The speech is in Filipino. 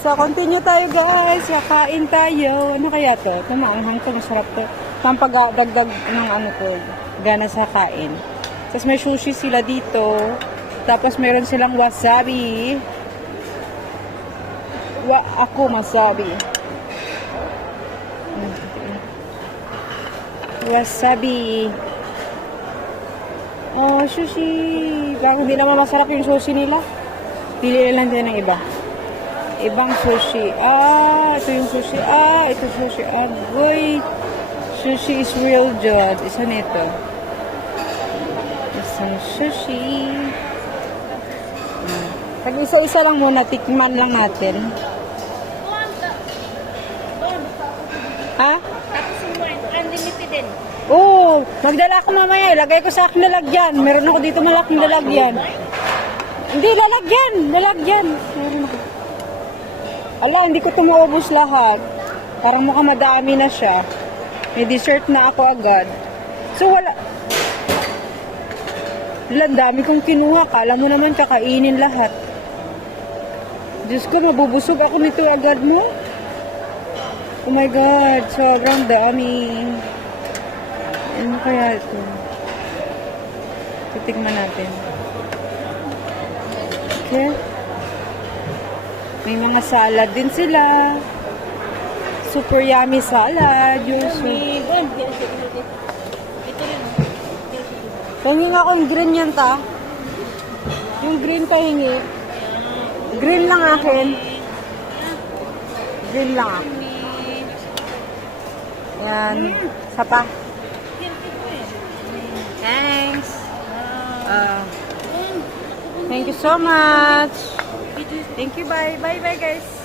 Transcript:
So, continue tayo guys. Kakain tayo. Ano kaya to? Ito maanghang to. Masarap to. Pampagdagdag ng ano to. Gana sa kain. Tapos may sushi sila dito. Tapos meron silang wasabi. Ako masabi. Wasabi. Oh, sushi. Bakit hindi naman masarap yung sushi nila? Pili lang din ng iba. Ibang sushi. Ito yung sushi. Ito sushi. Boy. Sushi is real good. Isa nito. Isang sushi. Pag isa-isa lang muna, tikman lang natin. Ha? Tapos yung wine, unlimited din. Oo, magdala ako mamaya. Lagay ko sa akin lalagyan. Meron ako dito malaking lalagyan. Hindi, lalagyan. Lalagyan. Meron ako. Hindi ko ito maubos lahat. Parang mukhang madami na siya. May dessert na ako agad. So, wala. Ang dami kong kinuha. Kala mo naman kakainin lahat. Diyos ko, mabubusog ako nito agad mo. Oh my God, sobrang dami. Ano kaya ito? Titignan natin. Okay. May mga salad din sila. Super yummy salad. Ito rin. Pahingi nga akong green yan ta. Yung green pahingi. Green lang akin. Green lang ako. Yan. Sapa. Thanks. Thank you so much. Thank you. Bye. Bye guys.